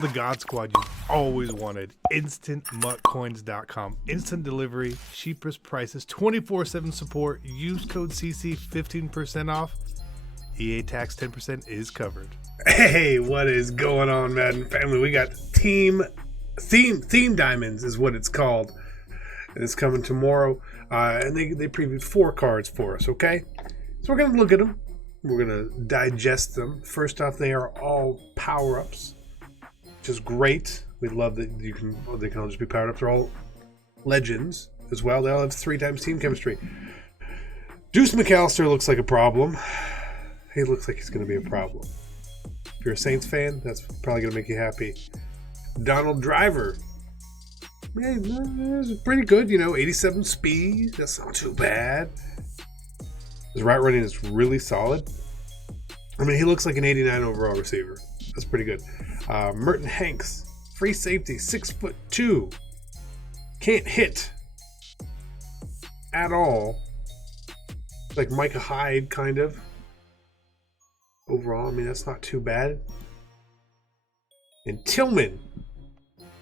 The God Squad you've always wanted. InstantMuttCoins.com. Instant delivery, cheapest prices, 24/7 support. Use code CC 15% off. EA tax 10% is covered. Hey, what is going on, Madden family? We got theme diamonds is what it's called. It's coming tomorrow, and they previewed 4 cards for us. Okay, so we're gonna look at them. We're gonna digest them. First off, they are all power-ups, which is great. We love that they can all just be powered up. They're all legends as well. They all have 3 times team chemistry. Deuce McAllister looks like a problem. He looks like he's going to be a problem. If you're a Saints fan, that's probably going to make you happy. Donald Driver. Man, pretty good, 87 speed. That's not too bad. His route running is really solid. I mean, he looks like an 89 overall receiver. That's pretty good. Merton Hanks, free safety, 6'2". Can't hit at all. Like Micah Hyde, kind of. Overall, I mean, that's not too bad. And Tillman,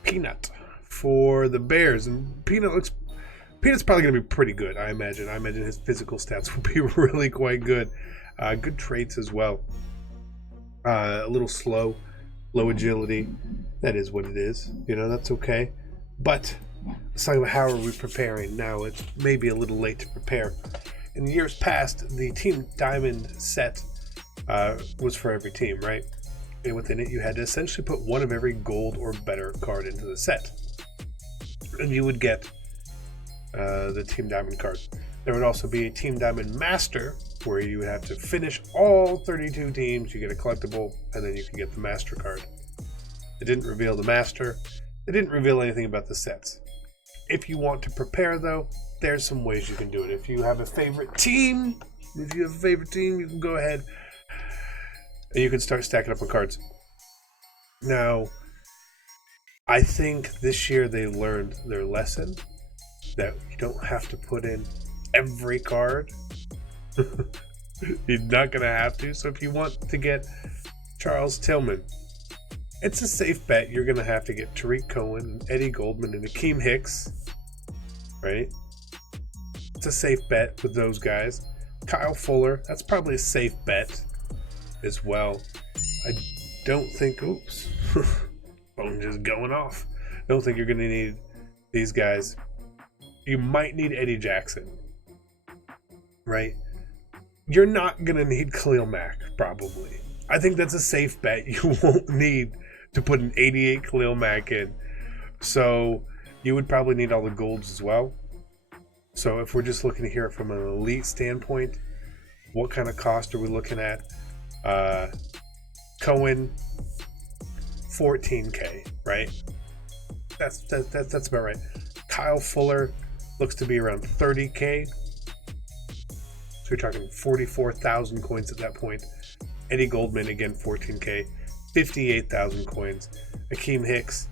Peanut, for the Bears. And Peanut's probably going to be pretty good, I imagine. I imagine his physical stats will be really quite good. Good traits as well. A little slow. Low agility. That is what it is. That's okay. But let's talk about how are we preparing now. It's maybe a little late to prepare. In years past, the Team Diamond set was for every team, right? And within it, you had to essentially put one of every gold or better card into the set. And you would get the Team Diamond card. There would also be a Team Diamond Master, where you would have to finish all 32 teams. You get a collectible, and then you can get the Master card. It didn't reveal the Master. It didn't reveal anything about the sets. If you want to prepare, though, there's some ways you can do it. If you have a favorite team, you can go ahead and you can start stacking up on cards. Now, I think this year they learned their lesson that you don't have to put in every card. You're not going to have to. So if you want to get Charles Tillman, it's a safe bet. You're going to have to get Tariq Cohen, Eddie Goldman, and Akeem Hicks. Right? It's a safe bet with those guys. Kyle Fuller, that's probably a safe bet as well. I don't think, phone just going off. Don't think you're going to need these guys. You might need Eddie Jackson. Right? You're not going to need Khalil Mack, probably. I think that's a safe bet. You won't need to put an 88 Khalil Mack in. So you would probably need all the golds as well. So if we're just looking to hear it from an elite standpoint, what kind of cost are we looking at? Cohen, 14K, right? That's about right. Kyle Fuller looks to be around 30K. So you're talking 44,000 coins at that point. Eddie Goldman, again, 14K, 58,000 coins. Akeem Hicks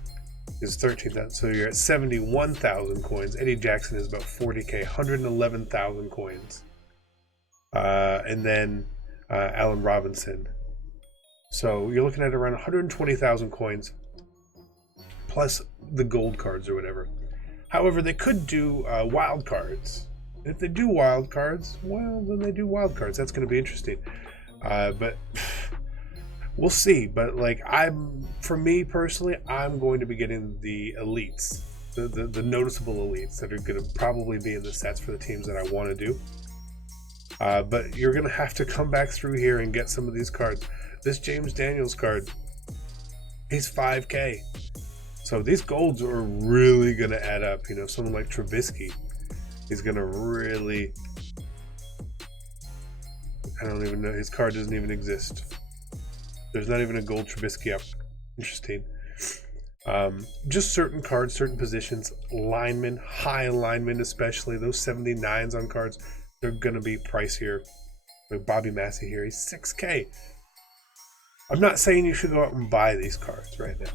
is 13,000, so you're at 71,000 coins. Eddie Jackson is about 40K, 111,000 coins. And then Allen Robinson. So you're looking at around 120,000 coins plus the gold cards or whatever. However, they could do wild cards. If they do wild cards, well, then they do wild cards. That's going to be interesting. But we'll see. But for me personally, I'm going to be getting the elites, the noticeable elites that are going to probably be in the sets for the teams that I want to do. But you're going to have to come back through here and get some of these cards. This James Daniels card, he's 5K. So these golds are really going to add up. Someone like Trubisky. He's going to really... I don't even know. His card doesn't even exist. There's not even a gold Trubisky up. Interesting. Just certain cards, certain positions. Linemen, high linemen especially. Those 79s on cards, they're going to be pricier. Like Bobby Massey here, he's 6K. I'm not saying you should go out and buy these cards right now.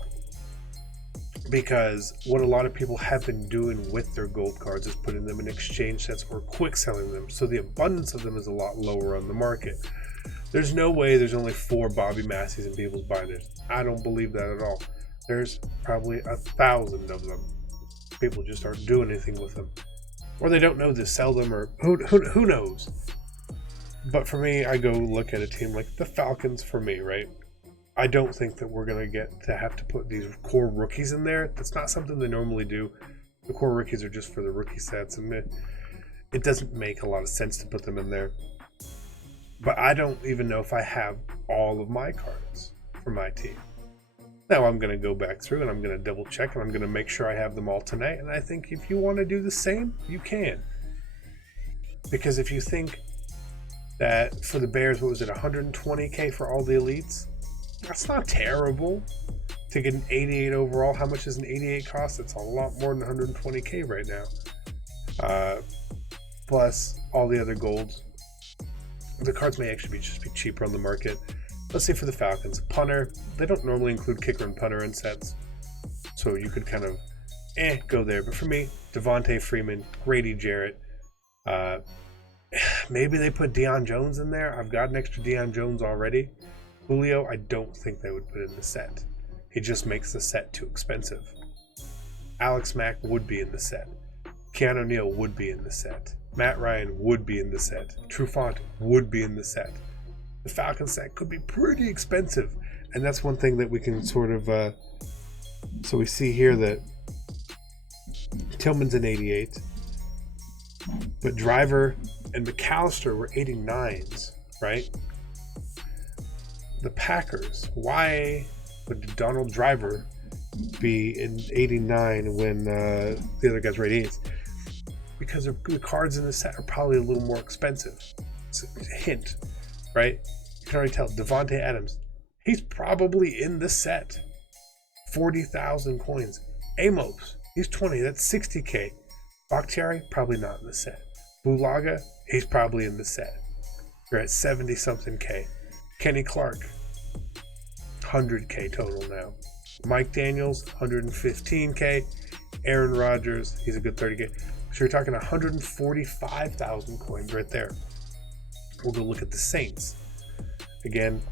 Because what a lot of people have been doing with their gold cards is putting them in exchange sets or quick selling them. So the abundance of them is a lot lower on the market. There's no way there's only 4 Bobby Masseys and people's binders. I don't believe that at all. There's probably 1,000 of them. People just aren't doing anything with them. Or they don't know to sell them, or who knows. But for me, I go look at a team like the Falcons for me, right? I don't think that we're going to get to have to put these core rookies in there. That's not something they normally do. The core rookies are just for the rookie sets, and it doesn't make a lot of sense to put them in there. But I don't even know if I have all of my cards for my team. Now I'm going to go back through and I'm going to double check, and I'm going to make sure I have them all tonight. And I think if you want to do the same, you can. Because if you think that for the Bears, what was it, 120K for all the elites? That's not terrible. To get an 88 overall, how much does an 88 cost? It's a lot more than 120K right now. Plus all the other golds. The cards may actually just be cheaper on the market. Let's say for the Falcons, punter, they don't normally include kicker and punter in sets. So you could kind of go there. But for me, Devontae Freeman, Grady Jarrett, maybe they put Deion Jones in there. I've got an extra Deion Jones already. Julio, I don't think they would put in the set. He just makes the set too expensive. Alex Mack would be in the set. Keanu Neal would be in the set. Matt Ryan would be in the set. Trufant would be in the set. The Falcon set could be pretty expensive. And that's one thing that we can sort of... so we see here that Tillman's an 88. But Driver and McAllister were 89s, right? The Packers, why would Donald Driver be in 89 when the other guys were 88s? Because the cards in the set are probably a little more expensive. It's a hint, right? You can already tell. Devontae Adams, he's probably in the set. 40,000 coins. Amos, he's 20. That's 60K. Bakhtiari, probably not in the set. Bulaga, he's probably in the set. You're at 70-something K. Kenny Clark, 100K total now. Mike Daniels, 115K. Aaron Rodgers, he's a good 30K. So you're talking 145,000 coins right there. We'll go look at the Saints. Again,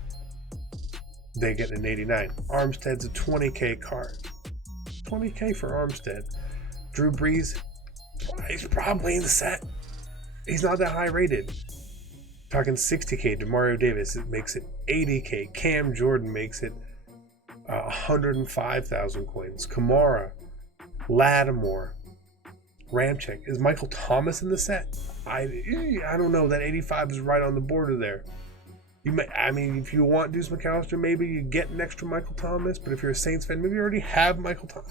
they get an 89. Armstead's a 20K card. 20K for Armstead. Drew Brees, he's probably in the set. He's not that high rated. Talking 60K. Demario Davis, it makes it 80K. Cam Jordan makes it 105,000 coins. Kamara, Lattimore, Ramczyk. Is Michael Thomas in the set? I don't know. That 85 is right on the border there. If you want Deuce McAllister, maybe you get an extra Michael Thomas. But if you're a Saints fan, maybe you already have Michael Thomas.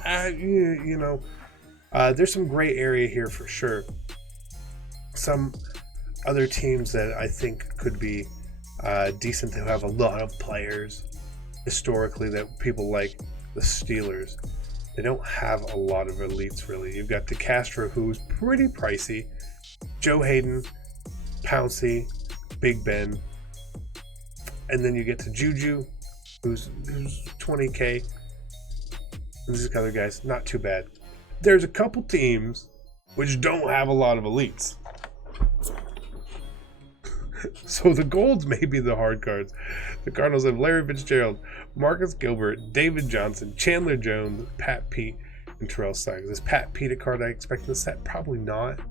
There's some gray area here for sure. Some other teams that I think could be decent to have a lot of players historically that people like, the Steelers. They don't have a lot of elites, really. You've got DeCastro, who's pretty pricey. Joe Hayden, Pouncey, Big Ben. And then you get to Juju, who's 20K. And these other guys, not too bad. There's a couple teams which don't have a lot of elites. So the golds may be the hard cards. The Cardinals have Larry Fitzgerald, Marcus Gilbert, David Johnson, Chandler Jones, Pat Pete, and Terrell Suggs. Is Pat Pete a card I expect in the set? Probably not.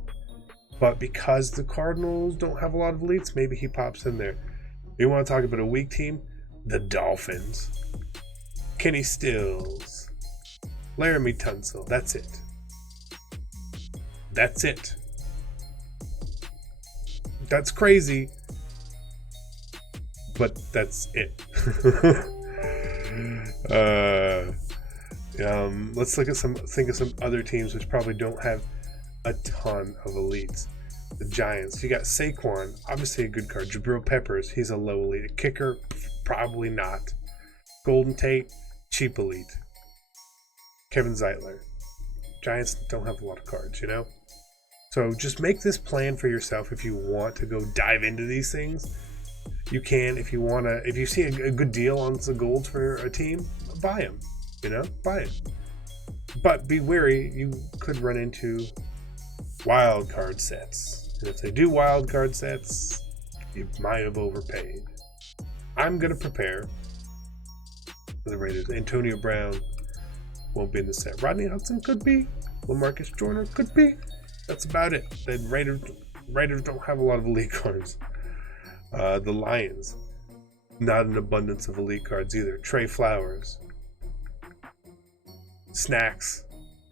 But because the Cardinals don't have a lot of elites, maybe he pops in there. You want to talk about a weak team? The Dolphins. Kenny Stills. Laramie Tunsil. That's it. That's it. That's crazy. But that's it. Let's think of some other teams which probably don't have a ton of elites. The Giants. You got Saquon, obviously a good card. Jabril Peppers, he's a low elite. A kicker, probably not. Golden Tate, cheap elite. Kevin Zeitler. Giants don't have a lot of cards, you know? So just make this plan for yourself if you want to go dive into these things. You can, if you want to, if you see a good deal on some gold for a team, buy them, buy it. But be wary, you could run into wild card sets. And if they do wild card sets, you might have overpaid. I'm going to prepare for the Raiders. Antonio Brown, won't be in the set. Rodney Hudson could be. LaMarcus Joyner could be. That's about it. The Raiders don't have a lot of elite cards. The Lions, not an abundance of elite cards either. Trey Flowers. Snacks.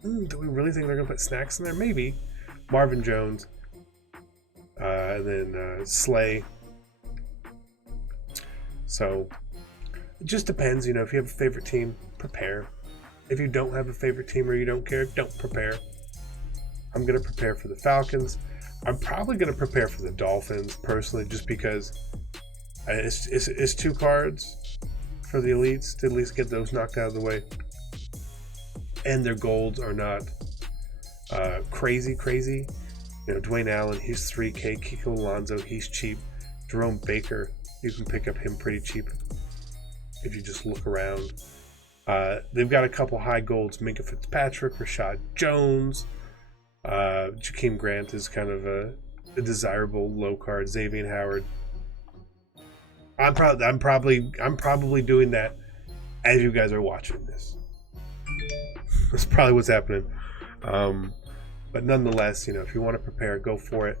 Do we really think they're going to put Snacks in there? Maybe. Marvin Jones. And then Slay. So, it just depends. If you have a favorite team, prepare. If you don't have a favorite team or you don't care, don't prepare. I'm going to prepare for the Falcons. I'm probably going to prepare for the Dolphins, personally, just because it's 2 cards for the elites to at least get those knocked out of the way. And their golds are not crazy. Dwayne Allen, he's 3K. Kiko Alonso, he's cheap. Jerome Baker, you can pick up him pretty cheap if you just look around. They've got a couple high golds. Minka Fitzpatrick, Rashad Jones. Jakeem Grant is kind of a desirable low card. Xavier Howard. I'm probably doing that as you guys are watching this. That's probably what's happening. But nonetheless, if you want to prepare, go for it.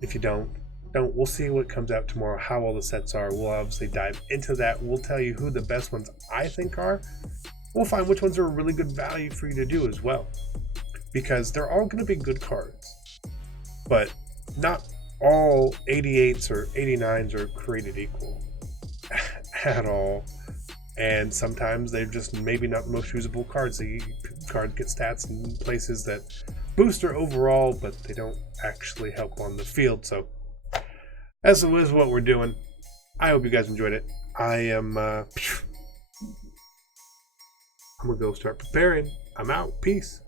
If you don't. We'll see what comes out tomorrow, how all the sets are. We'll obviously dive into that. We'll tell you who the best ones I think are. We'll find which ones are a really good value for you to do as well. Because they're all going to be good cards. But not all 88s or 89s are created equal. At all. And sometimes they're just maybe not the most usable cards. The card gets stats in places that boost their overall, but they don't actually help on the field. So that's what we're doing. I hope you guys enjoyed it. I'm going to go start preparing. I'm out. Peace.